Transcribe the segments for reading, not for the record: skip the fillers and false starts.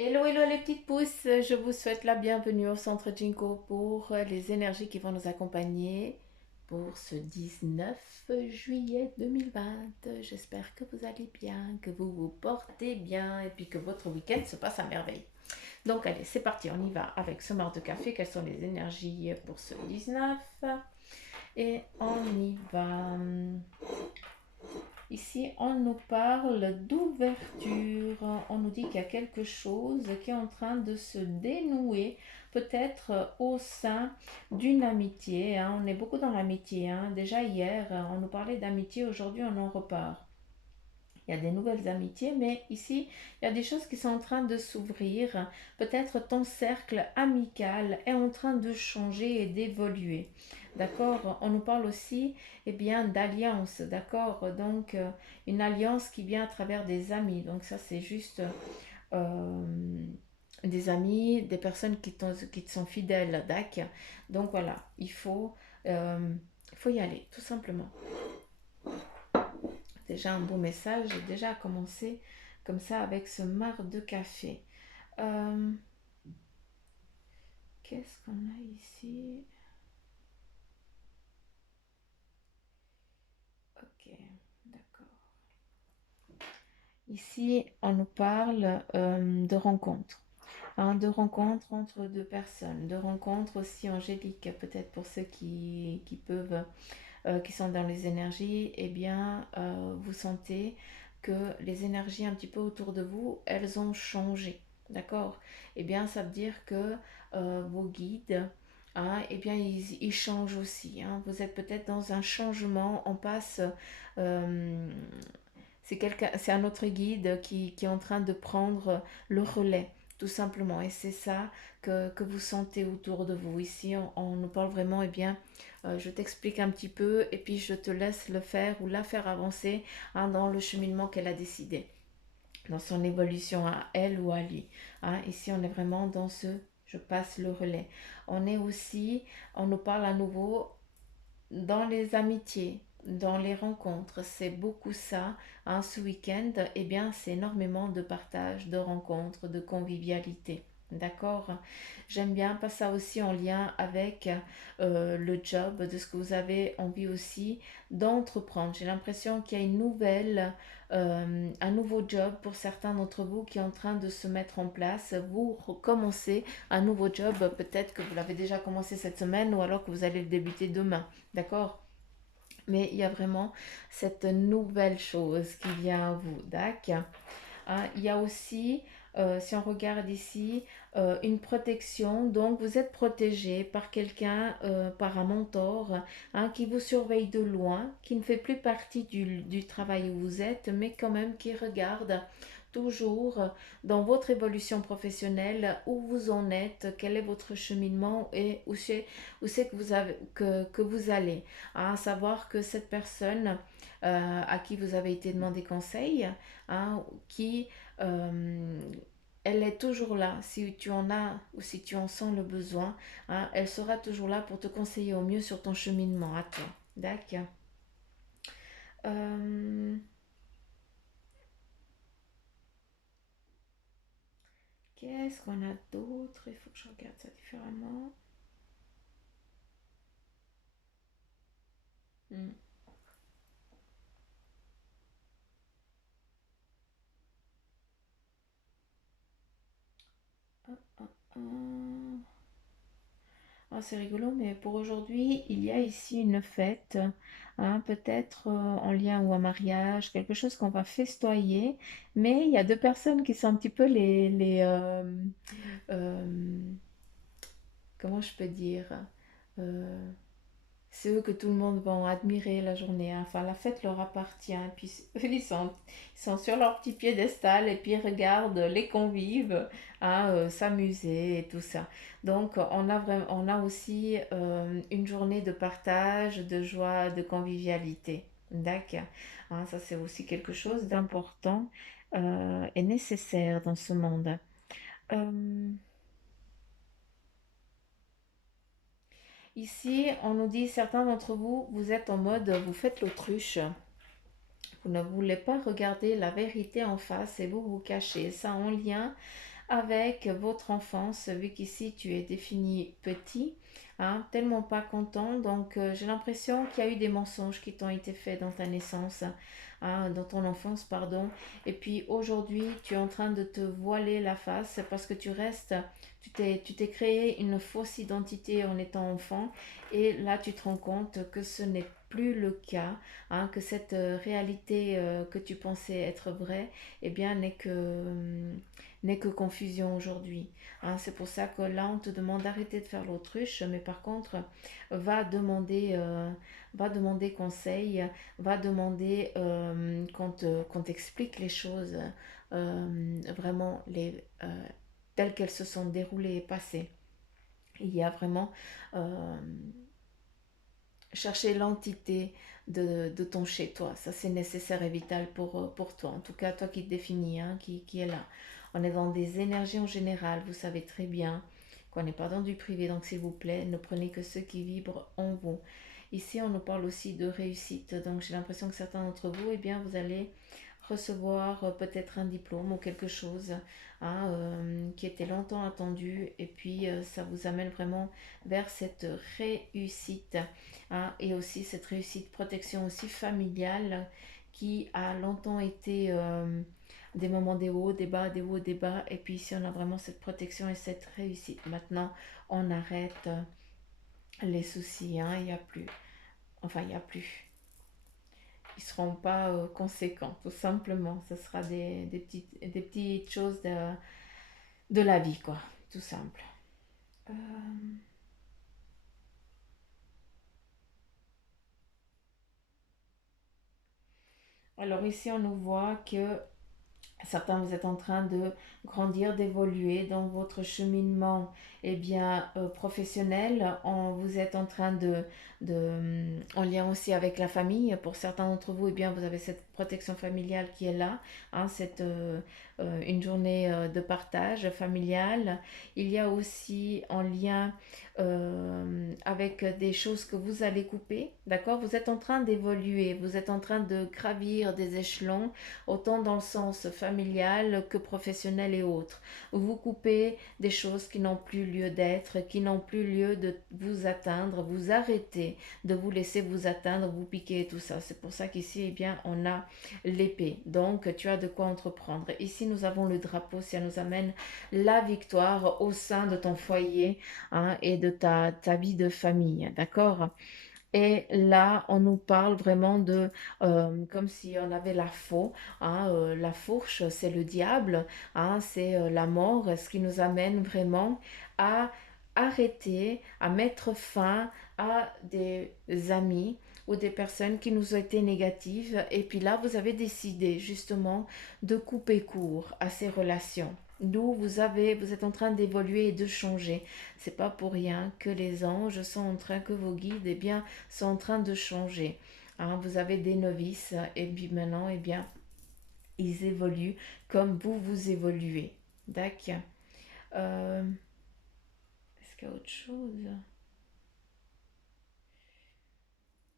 Hello, hello les petites pousses, je vous souhaite la bienvenue au centre Jinko pour les énergies qui vont nous accompagner pour ce 19 juillet 2020. J'espère que vous allez bien, que vous vous portez bien et puis que votre week-end se passe à merveille. Donc allez, c'est parti, on y va avec ce marc de café. Quelles sont les énergies pour ce 19? Et on y va. Ici, on nous parle d'ouverture. On nous dit qu'il y a quelque chose qui est en train de se dénouer, peut-être au sein d'une amitié, hein. On est beaucoup dans l'amitié, hein. Déjà hier, on nous parlait d'amitié. Aujourd'hui, on en repart. Il y a des nouvelles amitiés, mais ici, il y a des choses qui sont en train de s'ouvrir. Peut-être ton cercle amical est en train de changer et d'évoluer. D'accord? On nous parle aussi, eh bien, d'alliance. D'accord? Donc, une alliance qui vient à travers des amis. Donc, ça, c'est juste euh, des amis, des personnes qui te sont fidèles. D'accord? Donc, voilà, il faut y aller, tout simplement. Déjà un beau message. J'ai déjà commencé comme ça avec ce marc de café. Euh, Qu'est-ce qu'on a ici? Ok, d'accord. Ici, on nous parle de rencontres. Hein, de rencontres entre deux personnes, de rencontres aussi angéliques, peut-être pour ceux qui peuvent, qui sont dans les énergies, eh bien, vous sentez que les énergies un petit peu autour de vous, elles ont changé. D'accord? Eh bien, ça veut dire que vos guides, hein, eh bien, ils changent aussi, hein. Vous êtes peut-être dans un changement, on passe... euh, c'est un autre guide qui est en train de prendre le relais, tout simplement. Et c'est ça que vous sentez autour de vous. Ici, on nous parle vraiment, eh bien, je t'explique un petit peu et puis je te laisse le faire ou la faire avancer, hein, dans le cheminement qu'elle a décidé, dans son évolution à elle ou à lui, hein. Ici, on est vraiment dans ce je passe le relais. On est aussi, on nous parle à nouveau dans les amitiés, dans les rencontres, c'est beaucoup ça, hein, ce week-end, eh bien, c'est énormément de partage, de rencontres, de convivialité. D'accord? J'aime bien pas ça aussi en lien avec le job, de ce que vous avez envie aussi d'entreprendre. J'ai l'impression qu'il y a un nouveau job pour certains d'entre vous qui est en train de se mettre en place. Vous recommencez un nouveau job, peut-être que vous l'avez déjà commencé cette semaine ou alors que vous allez le débuter demain. D'accord? Mais il y a vraiment cette nouvelle chose qui vient à vous. D'accord? Hein, il y a aussi, si on regarde ici, une protection. Donc, vous êtes protégé par quelqu'un, par un mentor, hein, qui vous surveille de loin, qui ne fait plus partie du travail où vous êtes, mais quand même qui regarde toujours dans votre évolution professionnelle où vous en êtes, quel est votre cheminement et où c'est que que vous allez. Hein, savoir que cette personne à qui vous avez été demandé conseil, hein, qui euh, elle est toujours là si tu en as ou si tu en sens le besoin, hein, elle sera toujours là pour te conseiller au mieux sur ton cheminement à toi. D'accord. Euh, Qu'est-ce qu'on a d'autre? Il faut que je regarde ça différemment. Hmm. Ah, ah, ah. Ah, c'est rigolo, mais pour aujourd'hui, il y a ici une fête, hein, peut-être en lien ou un mariage, quelque chose qu'on va festoyer, mais il y a deux personnes qui sont un petit peu euh, comment je peux dire, euh, c'est eux que tout le monde va admirer la journée, hein. Enfin, la fête leur appartient. Et puis, eux, ils sont sur leur petit piédestal et puis ils regardent les convives, hein, s'amuser et tout ça. Donc, on a aussi une journée de partage, de joie, de convivialité. D'accord. Hein, ça, c'est aussi quelque chose d'important et nécessaire dans ce monde. Euh, Ici, on nous dit, certains d'entre vous, vous êtes en mode, vous faites l'autruche. Vous ne voulez pas regarder la vérité en face et vous vous cachez. Ça en lien. avec votre enfance, vu qu'ici tu es défini petit, hein, tellement pas content. Donc j'ai l'impression qu'il y a eu des mensonges qui t'ont été faits dans ta naissance, hein, dans ton enfance, pardon. Et puis aujourd'hui, tu es en train de te voiler la face parce que tu t'es créé une fausse identité en étant enfant. Et là, tu te rends compte que ce n'est plus le cas, hein, que cette réalité que tu pensais être vraie, eh bien, n'est que confusion aujourd'hui. Hein. C'est pour ça que là, on te demande d'arrêter de faire l'autruche, mais par contre, va demander, euh, va demander conseil, va demander qu'on t'explique les choses vraiment telles qu'elles se sont déroulées et passées. Il y a vraiment euh, chercher l'entité de ton chez-toi. Ça, c'est nécessaire et vital pour toi. En tout cas, toi qui te définis, hein, qui est là. On est dans des énergies en général. Vous savez très bien qu'on n'est pas dans du privé. Donc, s'il vous plaît, ne prenez que ceux qui vibrent en vous. Ici, on nous parle aussi de réussite. Donc, j'ai l'impression que certains d'entre vous, eh bien, vous allez recevoir peut-être un diplôme ou quelque chose, hein, qui était longtemps attendu. Et puis, ça vous amène vraiment vers cette réussite, hein, et aussi cette réussite, protection aussi familiale qui a longtemps été des moments des hauts, des bas, des hauts, des bas. Et puis ici, on a vraiment cette protection et cette réussite. Maintenant, on arrête les soucis, hein, il n'y a plus. Enfin, il n'y a plus. Ils ne seront pas conséquents, tout simplement. Ce sera des petites choses de la vie, quoi. Tout simple. Euh, Alors ici, on nous voit que certains, vous êtes en train de grandir, d'évoluer dans votre cheminement, professionnel. Vous êtes en train en lien aussi avec la famille. Pour certains d'entre vous, vous avez cette protection familiale qui est là, hein, une journée de partage familial. Il y a aussi en lien avec des choses que vous allez couper, d'accord? Vous êtes en train d'évoluer, vous êtes en train de gravir des échelons autant dans le sens familial que professionnel et autres. Vous coupez des choses qui n'ont plus lieu d'être, qui n'ont plus lieu de vous atteindre, vous arrêtez de vous laisser vous atteindre, vous piquer et tout ça. C'est pour ça qu'ici, on a l'épée. Donc, tu as de quoi entreprendre. Ici, nous avons le drapeau, ça nous amène la victoire au sein de ton foyer, hein, et de ta vie de famille, d'accord? Et là, on nous parle vraiment comme si on avait la faux, hein, la fourche, c'est le diable, hein, c'est la mort, ce qui nous amène vraiment à arrêter, à mettre fin à des amis ou des personnes qui nous ont été négatives. Et puis là, vous avez décidé justement de couper court à ces relations. D'où vous êtes en train d'évoluer et de changer. C'est pas pour rien que les anges sont en train, que vos guides, sont en train de changer. Hein, vous avez des novices et puis maintenant, ils évoluent comme vous évoluez. D'accord. Euh, Est-ce qu'il y a autre chose?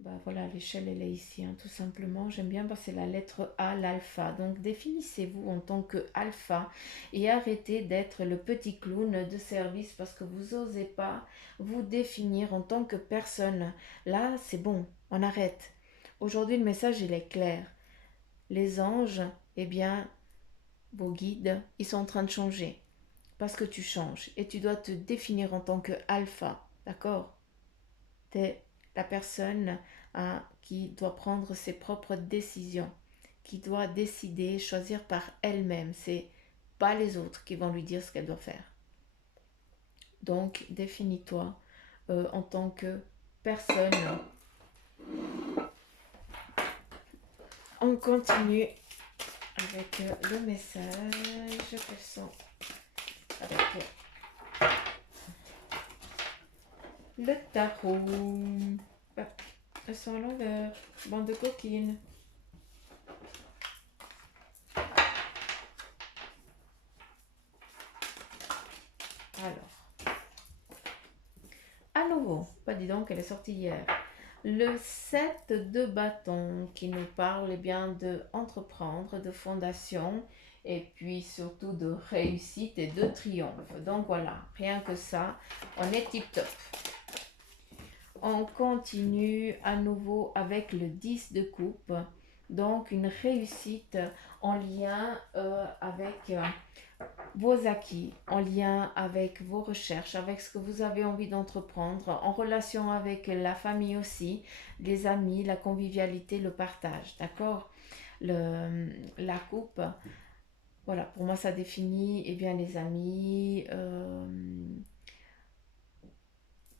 Bah voilà, l'échelle elle est ici, hein, tout simplement. J'aime bien parce que c'est la lettre A, l'alpha. Donc définissez-vous en tant que alpha et arrêtez d'être le petit clown de service parce que vous n'osez pas vous définir en tant que personne. Là, c'est bon, on arrête. Aujourd'hui, le message il est clair. Les anges, eh bien, vos guides, ils sont en train de changer parce que tu changes et tu dois te définir en tant que alpha, d'accord? T'es la personne, hein, qui doit prendre ses propres décisions, qui doit décider, choisir par elle-même. C'est pas les autres qui vont lui dire ce qu'elle doit faire. Donc, définis-toi en tant que personne. On continue avec le message. Quels sont avec le tarot? Ah, elles sont à l'envers. Bande de coquines. Alors, à nouveau, pas dis donc, elle est sortie hier. Le 7 de bâton qui nous parle bien de entreprendre, de fondation et puis surtout de réussite et de triomphe. Donc voilà, rien que ça, on est tip top. On continue à nouveau avec le 10 de coupe. Donc une réussite en lien avec vos acquis, en lien avec vos recherches, avec ce que vous avez envie d'entreprendre, en relation avec la famille aussi, les amis, la convivialité, le partage, d'accord. La coupe, voilà, pour moi ça définit eh bien, les amis,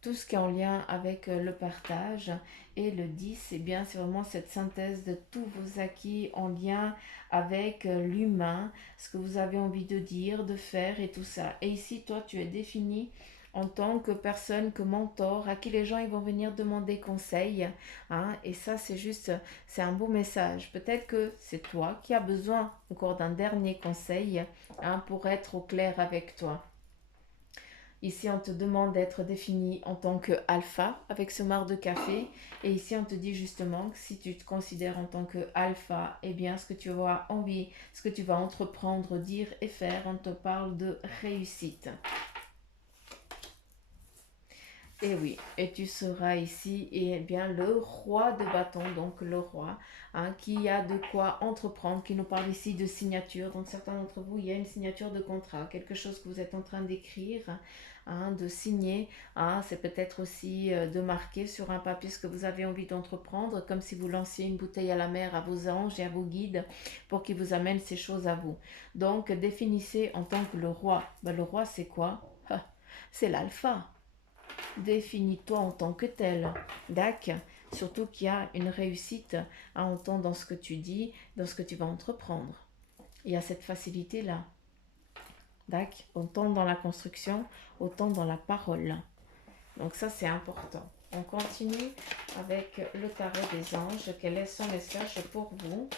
tout ce qui est en lien avec le partage. Et le 10, eh bien, c'est vraiment cette synthèse de tous vos acquis en lien avec l'humain, ce que vous avez envie de dire, de faire et tout ça. Et ici, toi, tu es défini en tant que personne, que mentor, à qui les gens ils vont venir demander conseil. Hein, et ça, c'est juste, c'est un beau message. Peut-être que c'est toi qui as besoin encore d'un dernier conseil hein, pour être au clair avec toi. Ici, on te demande d'être défini en tant que alpha avec ce marc de café. Et ici, on te dit justement que si tu te considères en tant que alpha, eh bien, ce que tu as envie, ce que tu vas entreprendre, dire et faire, on te parle de réussite. Et oui, et tu seras ici, et bien le roi de bâton, donc le roi, hein, qui a de quoi entreprendre, qui nous parle ici de signature. Donc certains d'entre vous, il y a une signature de contrat, quelque chose que vous êtes en train d'écrire, hein, de signer. Hein, c'est peut-être aussi de marquer sur un papier ce que vous avez envie d'entreprendre, comme si vous lanciez une bouteille à la mer à vos anges et à vos guides pour qu'ils vous amènent ces choses à vous. Donc définissez en tant que le roi. Ben, le roi, c'est quoi? C'est l'alpha. Définis-toi en tant que tel. Dac. Surtout qu'il y a une réussite à entendre dans ce que tu dis, dans ce que tu vas entreprendre. Il y a cette facilité-là. Dac. Autant dans la construction, autant dans la parole. Donc ça, c'est important. On continue avec le tarot des anges. Quel est son message pour vous?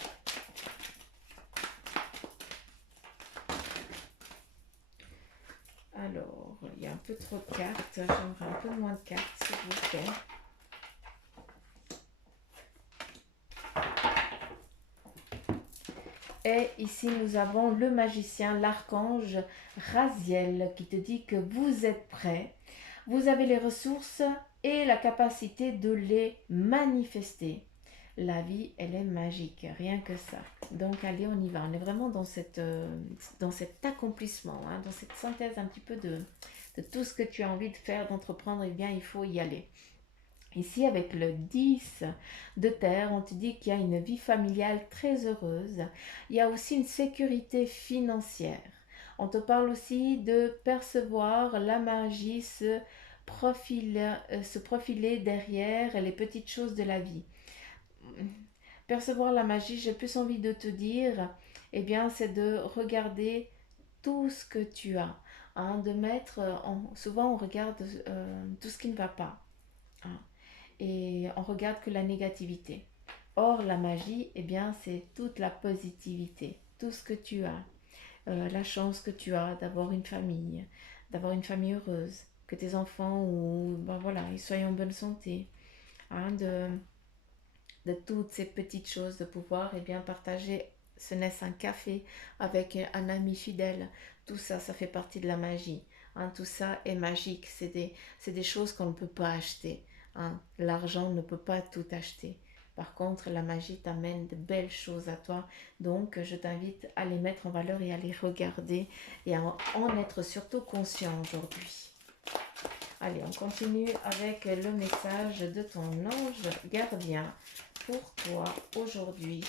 Alors, il y a un peu trop de cartes. J'aimerais un peu moins de cartes, s'il vous plaît. Et ici, nous avons le magicien, l'archange Raziel, qui te dit que vous êtes prêt. Vous avez les ressources et la capacité de les manifester. La vie, elle est magique, rien que ça. Donc, allez, on y va. On est vraiment dans cet accomplissement, hein, dans cette synthèse un petit peu de tout ce que tu as envie de faire, d'entreprendre. Eh bien, il faut y aller. Ici, avec le 10 de terre, on te dit qu'il y a une vie familiale très heureuse. Il y a aussi une sécurité financière. On te parle aussi de percevoir la magie se profiler derrière les petites choses de la vie. Percevoir la magie, j'ai plus envie de te dire, eh bien, c'est de regarder tout ce que tu as. Hein, de mettre, souvent on regarde tout ce qui ne va pas. Hein, et on regarde que la négativité. Or, la magie, eh bien, c'est toute la positivité, tout ce que tu as, la chance que tu as d'avoir une famille heureuse, que tes enfants ou ben voilà, ils soient en bonne santé, hein, de toutes ces petites choses, de pouvoir eh bien partager, ce n'est un café avec un ami fidèle. Tout ça, ça fait partie de la magie. Hein, tout ça est magique. C'est des choses qu'on ne peut pas acheter. Hein. L'argent ne peut pas tout acheter. Par contre, la magie t'amène de belles choses à toi. Donc, je t'invite à les mettre en valeur et à les regarder et à en être surtout conscient aujourd'hui. Allez, on continue avec le message de ton ange gardien pour toi aujourd'hui.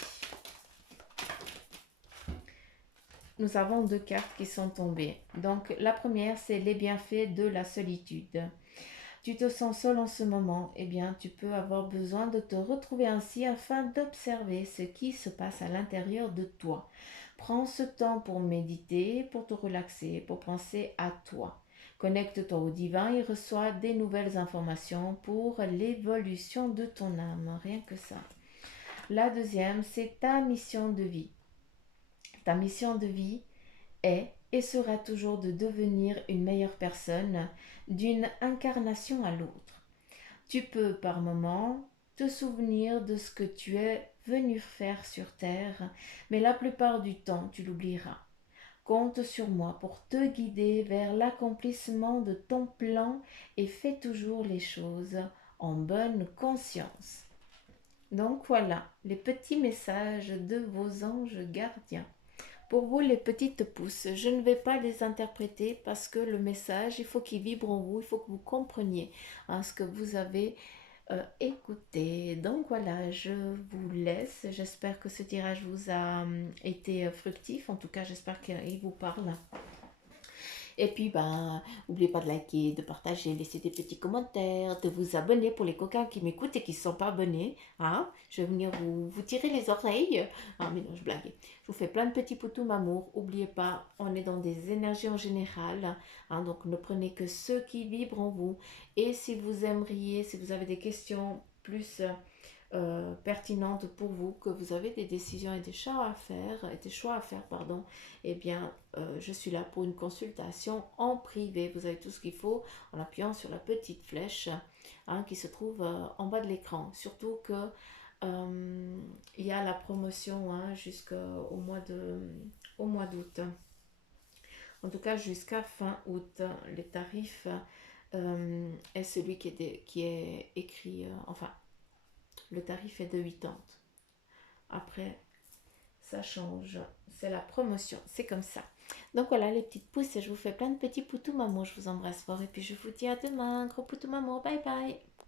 Nous avons deux cartes qui sont tombées. Donc, la première, c'est les bienfaits de la solitude. Tu te sens seul en ce moment, eh bien, tu peux avoir besoin de te retrouver ainsi afin d'observer ce qui se passe à l'intérieur de toi. Prends ce temps pour méditer, pour te relaxer, pour penser à toi. Connecte-toi au divin et reçois des nouvelles informations pour l'évolution de ton âme. Rien que ça. La deuxième, c'est ta mission de vie. Ta mission de vie est et sera toujours de devenir une meilleure personne d'une incarnation à l'autre. Tu peux par moments te souvenir de ce que tu es venu faire sur Terre, mais la plupart du temps, tu l'oublieras. Compte sur moi pour te guider vers l'accomplissement de ton plan et fais toujours les choses en bonne conscience. Donc voilà, les petits messages de vos anges gardiens. Pour vous, les petites pousses, je ne vais pas les interpréter parce que le message, il faut qu'il vibre en vous, il faut que vous compreniez ce que vous avez écouté. Donc voilà, je vous laisse. J'espère que ce tirage vous a été fructif. En tout cas, j'espère qu'il vous parle. Et puis, ben, n'oubliez pas de liker, de partager, laisser des petits commentaires, de vous abonner pour les coquins qui m'écoutent et qui ne sont pas abonnés. Hein. Je vais venir vous tirer les oreilles. Ah, mais non, je blague. Je vous fais plein de petits poutous m'amour. N'oubliez pas, on est dans des énergies en général. Hein, donc, ne prenez que ceux qui vibrent en vous. Et si vous aimeriez, si vous avez des questions plus pertinentes pour vous, que vous avez des décisions et des choix à faire, pardon, eh bien, je suis là pour une consultation en privé. Vous avez tout ce qu'il faut en appuyant sur la petite flèche qui se trouve en bas de l'écran. Surtout que il y a la promotion jusqu'au au mois d'août. En tout cas, jusqu'à fin août, les tarifs est celui qui est écrit, enfin, le tarif est de 80. Après, ça change. C'est la promotion. C'est comme ça. Donc voilà les petites pousses. Je vous fais plein de petits poutous maman. Je vous embrasse fort. Et puis je vous dis à demain. Gros poutou maman. Bye bye.